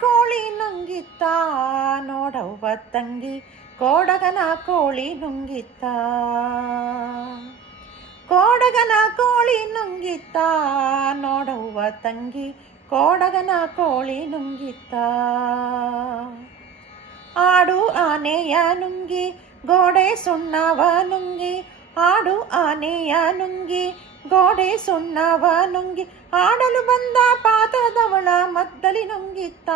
ಕೋಳಿ ನುಂಗಿತ್ತ ನೋಡವ್ವ ತಂಗಿ, ಕೋಡಗನ ಕೋಳಿ ನುಂಗಿತ್ತ. ಕೋಡಗನ ಕೋಳಿ ನುಂಗಿತ್ತ ನೋಡವ್ವ ತಂಗಿ, ಕೋಡಗನ ಕೋಳಿ ನುಂಗಿತ್ತ. ಆಡು ಆನೆಯ ನುಂಗಿ ಗೋಡೆ ಸುಣ್ಣವ ನುಂಗಿ, ಆಡು ಆನೆಯ ನುಂಗಿ ಗೋಡೆ ಸುಣ್ಣವ ನುಂಗಿ, ಆಡಲು ಬಂದ ಪಾತದವಳ ಮದ್ದಲಿ ನುಂಗಿತ್ತ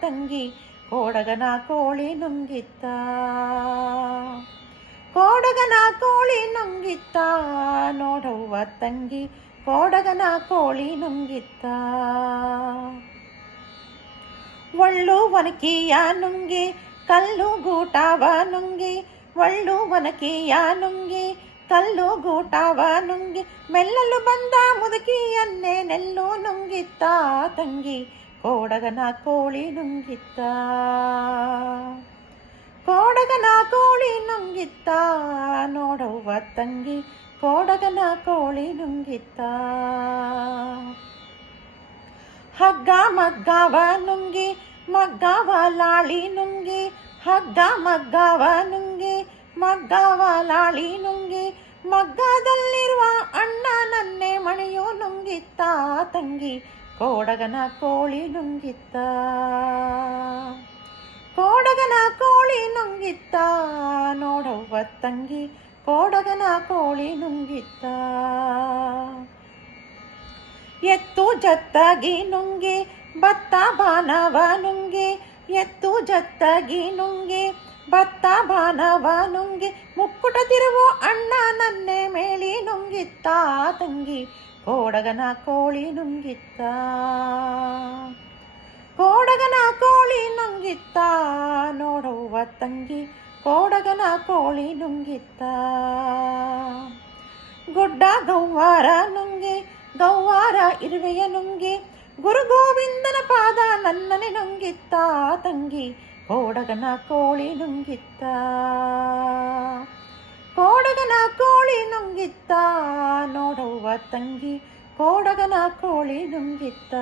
ತಂಗಿ, ಕೋಡಗನ ಕೋಳಿ ನುಂಗಿತ್ತ. ಕೋಡಗನ ಕೋಳಿ ನುಂಗಿತ್ತ ನೋಡವ್ವ ತಂಗಿ, ಕೋಡಗನ ಕೋಳಿ ನುಂಗಿತ್ತ. ಒಳ್ಳು ಒನಕಿಯ ನುಂಗಿ ಕಲ್ಲು ಗೂಟವ ನುಂಗಿ, ಒಳ್ಳು ಒನಕಿಯ ನುಂಗಿ ಕಲ್ಲು ಗೂಟವ ನುಂಗಿ, ಮೆಲ್ಲಲು ಬಂದ ಮುದುಕಿಯನ್ನೇ ನೆಲ್ಲು ನುಂಗಿತ್ತ ತಂಗಿ, ಕೋಡಗನ ಕೋಳಿ ನುಂಗಿತ್ತ. ಕೋಡಗನ ಕೋಳಿ ನುಂಗಿತ್ತ ನೋಡವ್ವ ತಂಗಿ, ಕೋಡಗನ ಕೋಳಿ ನುಂಗಿತ್ತ. ಹಗ್ಗ ಮಗ್ಗವ ನುಂಗಿ ಮಗ್ಗವ ಲಾಳಿ ನುಂಗಿ, ಹಗ್ಗ ಮಗ್ಗವ ನುಂಗಿ ಮಗ್ಗವ ಲಾಳಿ ನುಂಗಿ, ಮಗ್ಗದಲ್ಲಿರುವ ಅಣ್ಣ ನನ್ನೆ ಮಣಿಯು ನುಂಗಿತ್ತ ತಂಗಿ, ಕೋಡಗನ ಕೋಳಿ ನುಂಗಿತ್ತ. ಕೋಡಗನ ಕೋಳಿ ನುಂಗಿತ್ತ ನೋಡವ್ವ ತಂಗಿ, ಕೋಡಗನ ಕೋಳಿ ನುಂಗಿತ್ತ. ಎತ್ತು ಜತ್ತಗಿ ನುಂಗಿ ಭತ್ತ ಬಾನವ ನುಂಗಿ, ಎತ್ತು ಜತ್ತಗಿ ನುಂಗಿ ಭತ್ತ ಬಾನವ ನುಂಗಿ, ಮುಕ್ಕುಟ ತಿರುವು ಅಣ್ಣ ನನ್ನೆ ಮೇಳಿ ನುಂಗಿತ್ತ ತಂಗಿ, ಕೋಡಗನ ಕೋಳಿ ನುಂಗಿತ್ತ. ಕೋಡಗನ ಕೋಳಿ ನುಂಗಿತ್ತ ನೋಡವ್ವ ತಂಗಿ, ಕೋಡಗನ ಕೋಳಿ ನುಂಗಿತ್ತ. ಗುಡ್ಡ ಗವ್ವಾರ ನುಂಗಿ ಗವ್ವಾರ ಇರುವೆಯ ನುಂಗಿ, ಗುರು ಗೋವಿಂದನ ಪಾದ ನನ್ನನೆ ನುಂಗಿತ್ತ ತಂಗಿ, ಕೋಡಗನ ಕೋಳಿ ನುಂಗಿತ್ತ. ಕೋಡಗನ ಕೋಳಿ ನುಂಗಿತ್ತ ನೋಡವ್ವ ತಂಗಿ, ಕೋಡಗನ ಕೋಳಿ ನುಂಗಿತ್ತ.